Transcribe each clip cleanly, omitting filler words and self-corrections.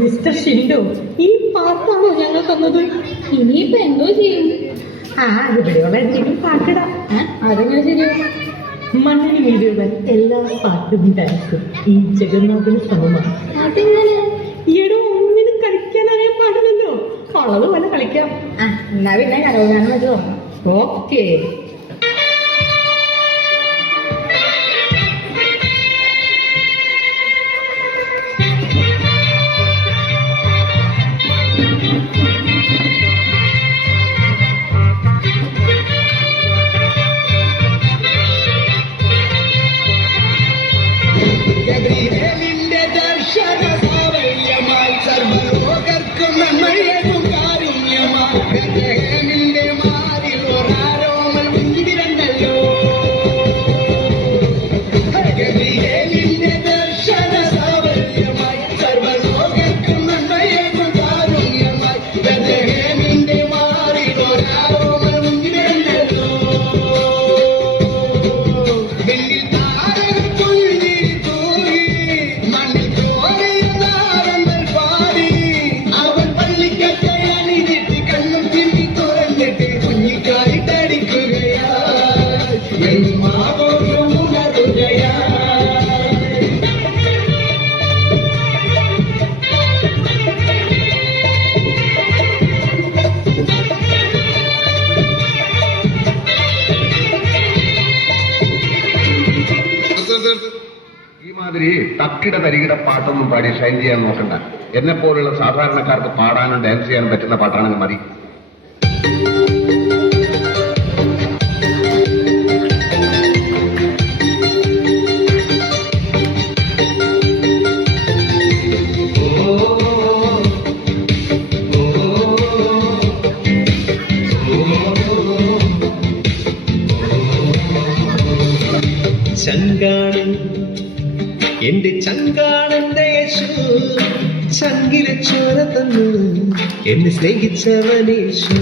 Mister Shindo, ഈ പാട്ടാണോ ഞങ്ങൾ തന്നത്? ഇനിയിപ്പോ എന്തോ ചെയ്യും? ഇവിടെയുള്ള എന്തെങ്കിലും പാട്ടിടാം. അതെങ്ങനെ ശരിയാവും? മണ്ണിന് വീടുകൾ എല്ലാ പാട്ടും ഡാൻസും ഈ ജഗന്നാഥന് സമമാണ്. അതെങ്ങനെ? ഈയിടെ ഒന്നിനും കളിക്കാൻ അറിയാൻ പാടില്ലല്ലോ. ഉള്ളത് പോലെ കളിക്കാം. എന്നാ പിന്നെ കലോഗാനം വെച്ച് തോന്നാം. ഓക്കേ. ഈ മാതിരി തക്കിട തരികിട പാട്ടൊന്നും പാടി ഷൈൻ ചെയ്യാൻ നോക്കണ്ട. എന്നെ പോലുള്ള സാധാരണക്കാർക്ക് പാടാനും ഡാൻസ് ചെയ്യാനും പറ്റുന്ന പാട്ടാണെങ്കിൽ മതി. ചങ്കാണ് എന്റെ ചങ്കാണെന്റെ യേശു, ചങ്കിലെ ചോര തന്നു എന്നെ സ്നേഹിച്ചവനേശു.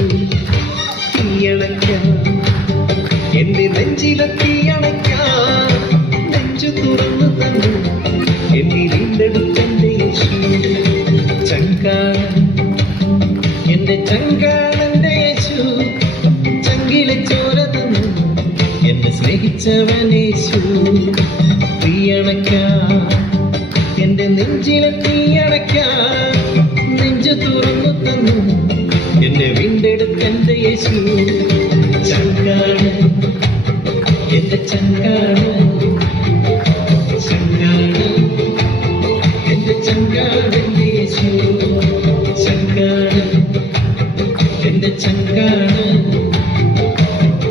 തീയണയ്ക്കാൻ എന്റെ നെഞ്ചിലെ തീയണയ്ക്കാൻ നെഞ്ചു തുറന്നു തന്നു എന്നെ വീണ്ടെടുത്തെന്റെ യേശു. ചങ്കാണ് എന്റെ ചങ്കാണെന്റെ യേശു, ചങ്കിലെ ചോര തന്നു എന്നെ സ്നേഹിച്ചവനേശു. തീയണയ്ക്കാൻ എന്റെ നെഞ്ചിലെ തീയണയ്ക്കാൻ നെഞ്ചു തുറന്നു തന്നു എന്നെ വീണ്ടെടുത്തെന്റെ യേശു. ചങ്കാണ് എന്റെ ചങ്കാണ്, ചങ്കാണ് എന്റെ ചങ്കാണെന്റെ യേശു. ചങ്കാണ് എന്റെ ചങ്കാണ്,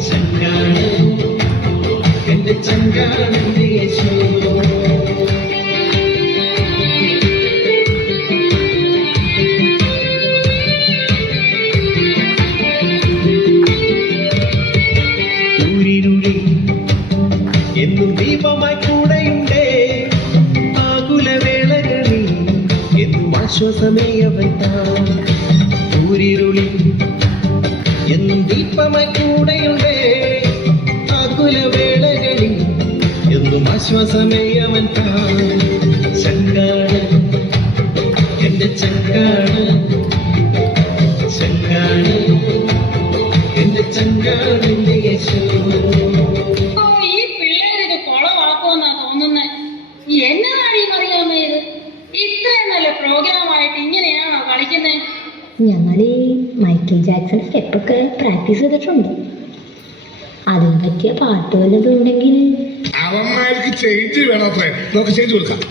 ചങ്കാണ് എന്റെ ചങ്കാണെന്റെ യേശു. ൂരിരുളി എന്നും ദീപമായി കൂടെയുണ്ടേ, ആകുലവേളകളിൽ എന്നും ആശ്വാസമേയവൻ താൻ. ൂരിരുളി എന്നും ദീപമായി കൂടെയുണ്ടേ, ആകുലവേളകളിൽ എന്നും ആശ്വാസമേയവൻ താൻ. ചങ്കാണ് എന്റെ ചങ്കാണ്, ചങ്കാണ് എന്റെ ചങ്കാണെന്റെ യേശു. ഈ പിള്ളേരൊക്കെ കൊളവാക്കുമെന്നാ തോന്നുന്നേ. എന്നതാണ് ഈ പറയാമേ ഇത്? ഇത്രയും നല്ല പ്രോഗ്രാമായിട്ട് ഇങ്ങനെയാണോ കളിക്കുന്നേ? ഞങ്ങൾ ഈ മൈക്കിൾ ജാക്സൺ സ്റ്റെപ്പൊക്കെ പ്രാക്ടീസ് ചെയ്തിട്ടുണ്ട്. അതിന് പറ്റിയ പാട്ട് വല്ലതും ഉണ്ടെങ്കിൽ. അവന്മാർക്ക് ചേഞ്ച് വേണം. നമുക്ക് ചേഞ്ച് കൊടുക്കാം.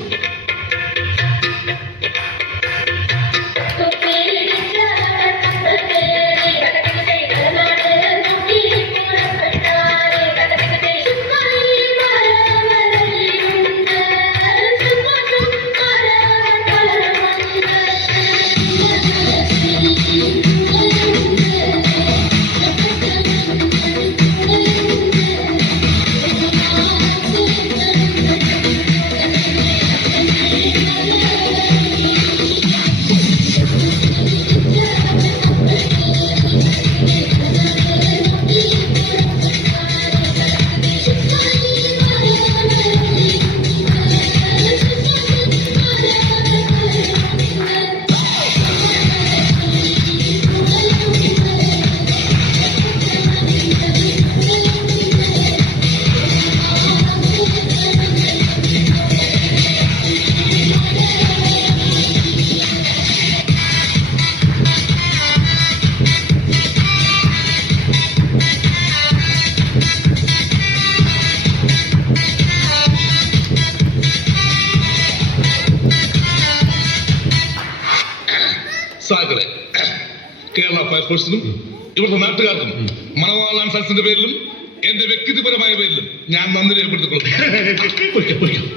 സ്പോർട്സിനും ഇവിടുത്തെ നാട്ടുകാർക്കും മണവാളാൻ സൽസിന്റെ പേരിലും എന്റെ വ്യക്തിപരമായ പേരിലും ഞാൻ നന്ദി രേഖപ്പെടുത്തിക്കൊള്ളുന്നു.